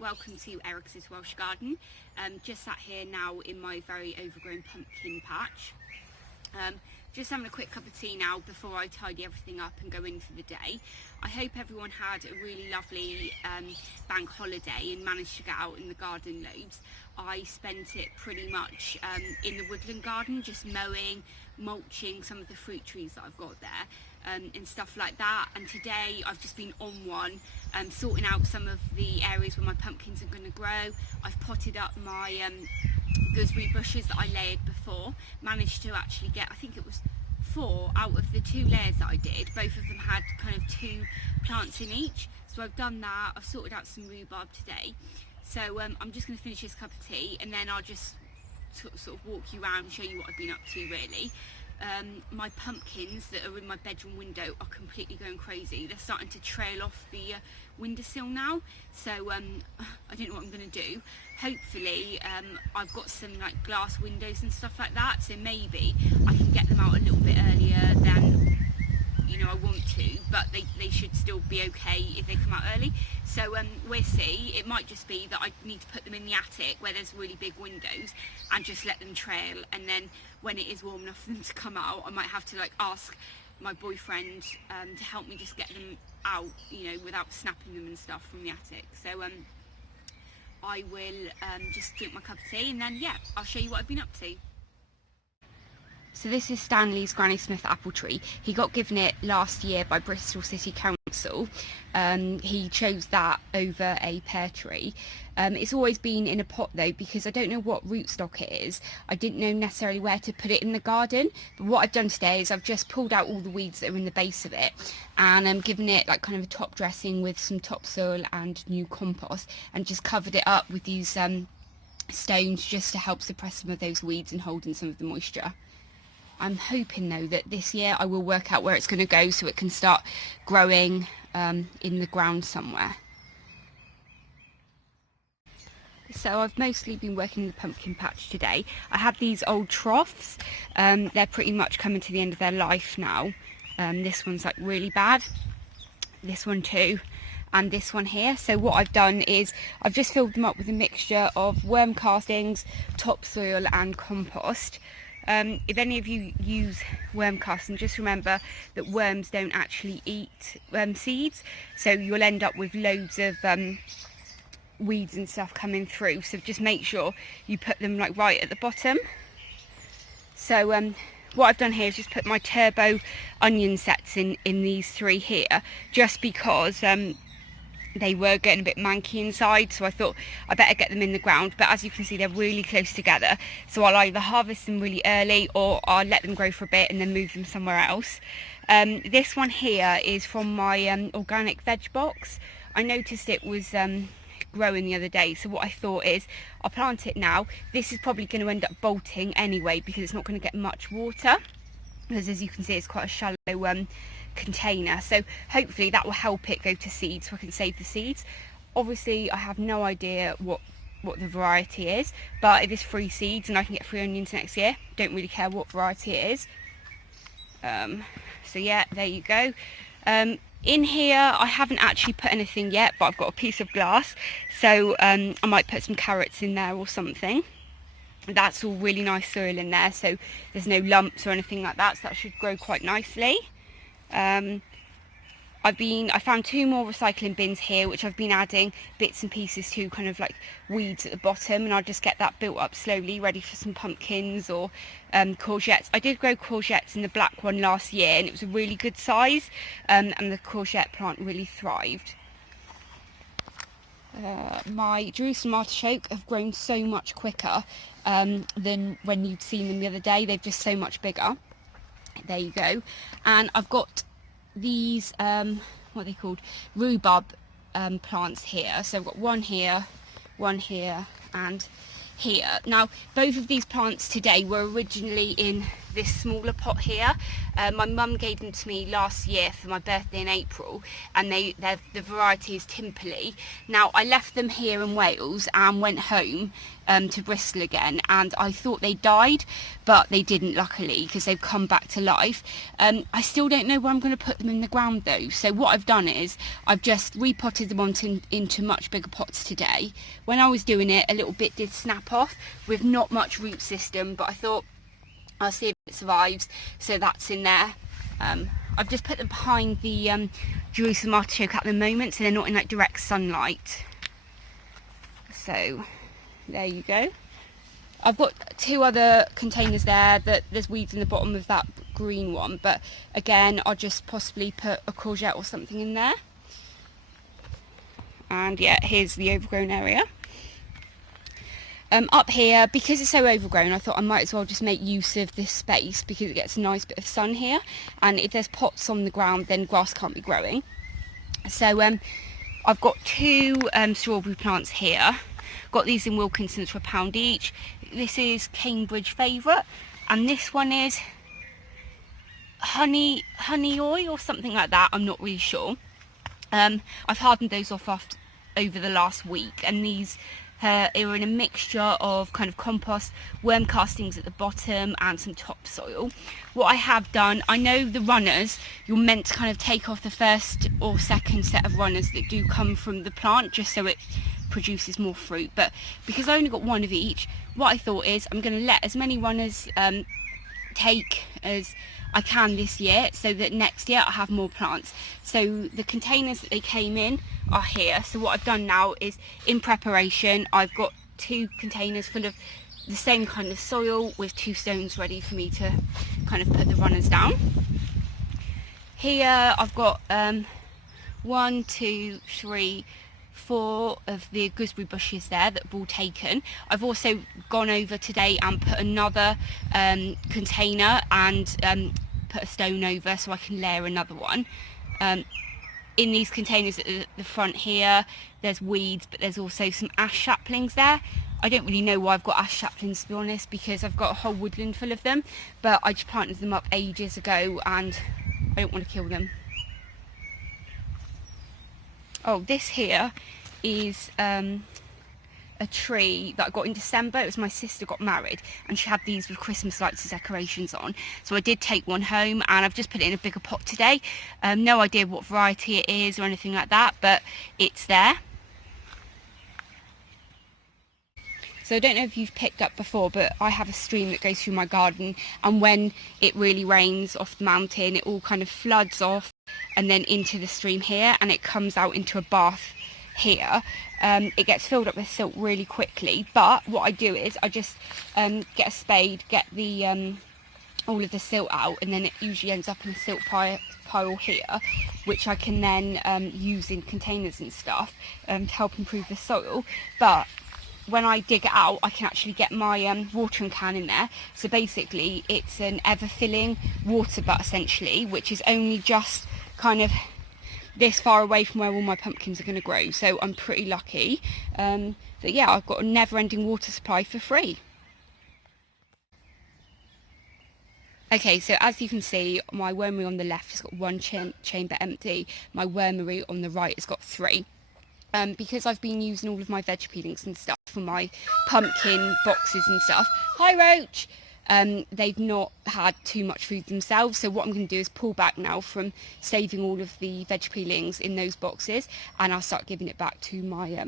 welcome to Eric's Welsh Garden. Just sat here now in my very overgrown pumpkin patch. Just having a quick cup of tea now before I tidy everything up and go in for the day. I hope everyone had a really lovely bank holiday and managed to get out in the garden loads. I spent it pretty much in the Woodland garden, just mowing, mulching some of the fruit trees that I've got there. And stuff like that, and today I've just been on one sorting out some of the areas where my pumpkins are going to grow. I've potted up my gooseberry bushes that I layered before, managed to actually get, I think it was 4 out of the 2 layers that I did. Both of them had kind of 2 plants in each, so I've done that. I've sorted out some rhubarb today, so I'm just going to finish this cup of tea and then I'll just sort of walk you around and show you what I've been up to really. My pumpkins that are in my bedroom window are completely going crazy. They're starting to trail off the windowsill now, so I don't know what I'm going to do. Hopefully I've got some like glass windows and stuff like that, so maybe I can get them out a little bit earlier than I want to, but they should still be okay if they come out early. So we'll see. It might just be that I need to put them in the attic where there's really big windows and just let them trail, and then when it is warm enough for them to come out, I might have to like ask my boyfriend to help me just get them out, without snapping them and stuff from the attic. So I will just drink my cup of tea and then I'll show you what I've been up to. So this is Stanley's Granny Smith apple tree. He got given it last year by Bristol City Council. He chose that over a pear tree. It's always been in a pot though, because I don't know what rootstock it is. I didn't know necessarily where to put it in the garden, but what I've done today is I've just pulled out all the weeds that are in the base of it, and I'm given it like kind of a top dressing with some topsoil and new compost, and just covered it up with these stones just to help suppress some of those weeds and hold in some of the moisture. I'm hoping though that this year I will work out where it's going to go so it can start growing in the ground somewhere. So I've mostly been working in the pumpkin patch today. I had these old troughs. They're pretty much coming to the end of their life now. This one's like really bad. This one too. And this one here. So what I've done is I've just filled them up with a mixture of worm castings, topsoil and compost. If any of you use worm casting, just remember that worms don't actually eat seeds, so you'll end up with loads of weeds and stuff coming through, so just make sure you put them like right at the bottom. So what I've done here is just put my turbo onion sets in these 3 here, just because they were getting a bit manky inside, so I thought I better get them in the ground. But as you can see, they're really close together, so I'll either harvest them really early or I'll let them grow for a bit and then move them somewhere else. This one here is from my organic veg box. I noticed it was growing the other day, so what I thought is I'll plant it now. This is probably going to end up bolting anyway because it's not going to get much water, because as you can see it's quite a shallow container, so hopefully that will help it go to seed so I can save the seeds. Obviously I have no idea what the variety is, but if it's free seeds and I can get free onions next year, don't really care what variety it is. So yeah, there you go. In here I haven't actually put anything yet, but I've got a piece of glass, so I might put some carrots in there or something. That's all really nice soil in there, so there's no lumps or anything like that, so that should grow quite nicely. I found 2 more recycling bins here, which I've been adding bits and pieces to, kind of like weeds at the bottom, and I'll just get that built up slowly, ready for some pumpkins or courgettes. I did grow courgettes in the black one last year and it was a really good size, and the courgette plant really thrived. My Jerusalem artichoke have grown so much quicker than when you'd seen them the other day. They're just so much bigger. There you go. And I've got these what are they called, rhubarb plants here. So I've got one here and here. Now both of these plants today were originally in this smaller pot here. My mum gave them to me last year for my birthday in April, and the variety is Timperley. Now I left them here in Wales and went home to Bristol again, and I thought they died, but they didn't, luckily, because they've come back to life. I still don't know where I'm going to put them in the ground though, so what I've done is I've just repotted them into much bigger pots today. When I was doing it, a little bit did snap off with not much root system, but I thought I'll see if it survives, so that's in there. I've just put them behind the Jerusalem artichoke at the moment, so they're not in like direct sunlight. So there you go. I've got 2 other containers there that there's weeds in the bottom of that green one, but again I'll just possibly put a courgette or something in there. And yeah, here's the overgrown area. Up here, because it's so overgrown, I thought I might as well just make use of this space because it gets a nice bit of sun here, and if there's pots on the ground then grass can't be growing. So I've got 2 strawberry plants here. Got these in Wilkinson's for £1 each. This is Cambridge Favourite, and this one is honey oil or something like that, I'm not really sure. I've hardened those off over the last week, and these are in a mixture of kind of compost, worm castings at the bottom and some topsoil. What I have done, I know the runners, you're meant to kind of take off the first or second set of runners that do come from the plant just so it produces more fruit, but because I only got 1 of each, what I thought is I'm going to let as many runners take as I can this year, so that next year I'll have more plants. So the containers that they came in are here. So what I've done now is, in preparation, I've got 2 containers full of the same kind of soil with 2 stones ready for me to kind of put the runners down. Here I've got 1, 2, 3, 4 of the gooseberry bushes there that have all taken. I've also gone over today and put another container and put a stone over so I can layer another one. In these containers at the front here, there's weeds, but there's also some ash saplings there. I don't really know why I've got ash saplings, to be honest, because I've got a whole woodland full of them, but I just planted them up ages ago and I don't want to kill them. Oh, this here is a tree that I got in December. It was my sister got married and she had these with Christmas lights and decorations on, so I did take one home and I've just put it in a bigger pot today. No idea what variety it is or anything like that, but it's there. So I don't know if you've picked up before, but I have a stream that goes through my garden, and when it really rains off the mountain, it all kind of floods off and then into the stream here, and it comes out into a bath here. It gets filled up with silt really quickly, but what I do is I just get a spade, get the all of the silt out, and then it usually ends up in a silt pile here, which I can then use in containers and stuff to help improve the soil. But when I dig it out, I can actually get my watering can in there. So basically it's an ever-filling water butt essentially, which is only just kind of this far away from where all my pumpkins are going to grow. So I'm pretty lucky that yeah, I've got a never-ending water supply for free. Okay, so as you can see, my wormery on the left has got 1 chamber empty, my wormery on the right has got 3. Because I've been using all of my veg peelings and stuff for my pumpkin boxes and stuff. Hi Roach! They've not had too much food themselves, so what I'm going to do is pull back now from saving all of the veg peelings in those boxes, and I'll start giving it back to my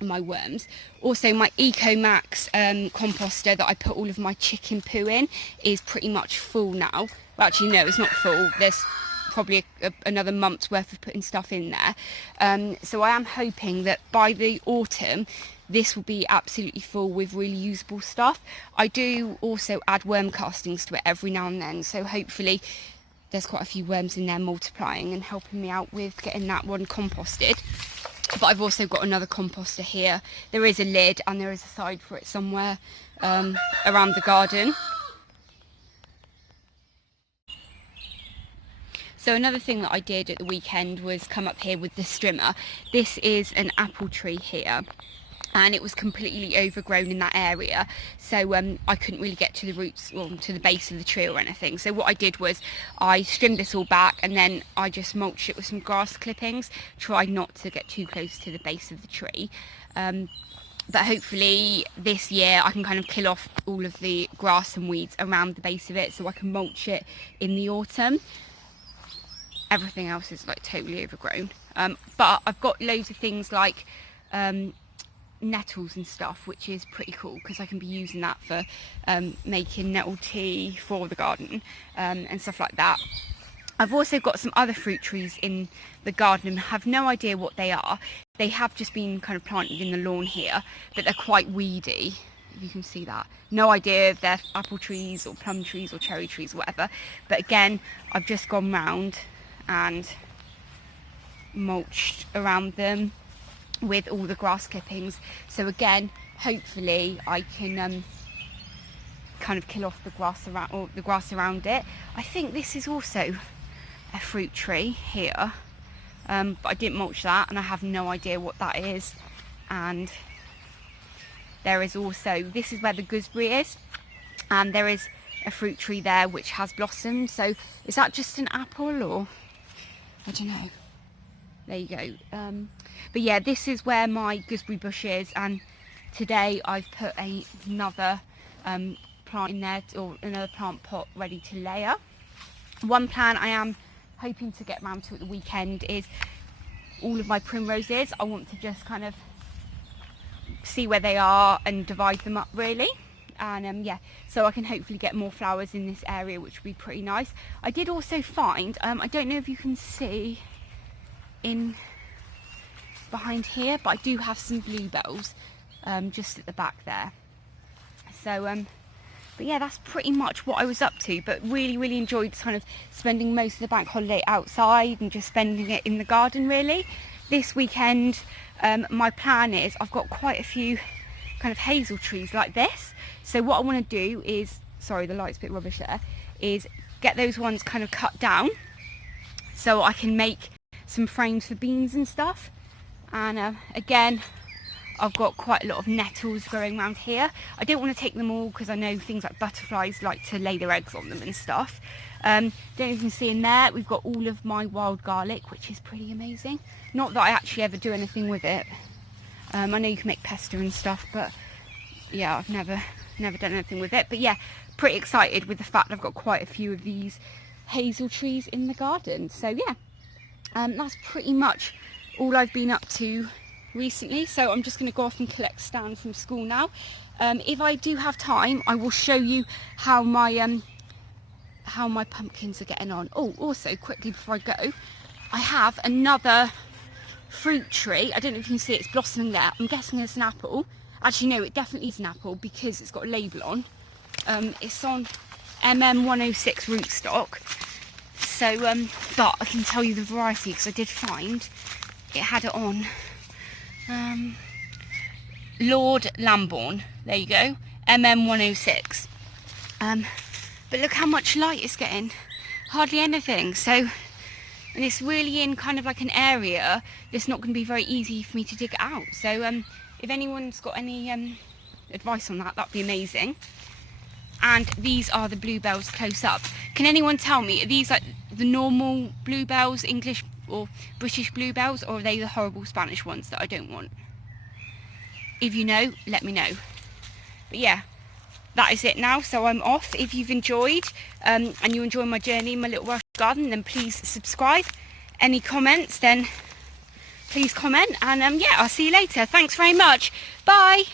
my worms. Also, my Ecomax composter that I put all of my chicken poo in is pretty much full now. Well, actually no, it's not full. There's probably another month's worth of putting stuff in there. So I am hoping that by the autumn this will be absolutely full with really usable stuff. I do also add worm castings to it every now and then, so hopefully there's quite a few worms in there multiplying and helping me out with getting that one composted. But I've also got another composter here. There is a lid and there is a side for it somewhere around the garden. So another thing that I did at the weekend was come up here with the strimmer. This is an apple tree here. and it was completely overgrown in that area, so I couldn't really get to the roots or to the base of the tree or anything. So what I did was I trimmed this all back, and then I just mulched it with some grass clippings, tried not to get too close to the base of the tree. But hopefully this year I can kind of kill off all of the grass and weeds around the base of it, so I can mulch it in the autumn. Everything else is like totally overgrown, but I've got loads of things like nettles and stuff, which is pretty cool because I can be using that for making nettle tea for the garden, and stuff like that. I've also got some other fruit trees in the garden and have no idea what they are. They have just been kind of planted in the lawn here, but they're quite weedy, if you can see that. No idea if they're apple trees or plum trees or cherry trees or whatever, but again, I've just gone round and mulched around them with all the grass clippings. So again, hopefully I can kind of kill off the grass around it. I think this is also a fruit tree here, but I didn't mulch that and I have no idea what that is. And there is also, this is where the gooseberry is, and there is a fruit tree there which has blossomed. So is that just an apple, or I don't know. There you go. But yeah, this is where my gooseberry bush is, and today I've put another plant in there, or another plant pot ready to layer. One plant I am hoping to get round to at the weekend is all of my primroses. I want to just kind of see where they are and divide them up really, and yeah, so I can hopefully get more flowers in this area, which would be pretty nice. I did also find, I don't know if you can see in behind here, but I do have some bluebells just at the back there. So but yeah, that's pretty much what I was up to, but really enjoyed kind of spending most of the bank holiday outside and just spending it in the garden really. This weekend my plan is, I've got quite a few kind of hazel trees like this, so what I want to do is, sorry the light's a bit rubbish there, is get those ones kind of cut down so I can make some frames for beans and stuff. And again, I've got quite a lot of nettles growing around here. I don't want to take them all because I know things like butterflies like to lay their eggs on them and stuff. Don't even see in there, we've got all of my wild garlic, which is pretty amazing. Not that I actually ever do anything with it. I know you can make pesto and stuff, but yeah, I've never done anything with it. But yeah, pretty excited with the fact I've got quite a few of these hazel trees in the garden. So yeah, that's pretty much all I've been up to recently. So I'm just going to go off and collect Stan from school now. If I do have time, I will show you how my pumpkins are getting on. Oh, also quickly before I go, I have another fruit tree. I don't know if you can see it, it's blossoming there. I'm guessing it's an apple. Actually no, it definitely is an apple because it's got a label on. It's on MM106 rootstock. So but I can tell you the variety because I did find it had it on. Lord Lambourne, there you go, MM106. But look how much light it's getting, hardly anything. So, and it's really in kind of like an area that's not going to be very easy for me to dig it out. So if anyone's got any advice on that, that'd be amazing. And these are the bluebells close up. Can anyone tell me, are these like the normal bluebells, English or British bluebells, or are they the horrible Spanish ones that I don't want? If you know, let me know. But yeah, that is it now, so I'm off. If you've enjoyed and you enjoy my journey in my little Welsh garden, then please subscribe. Any comments, then please comment, and yeah, I'll see you later. Thanks very much. Bye.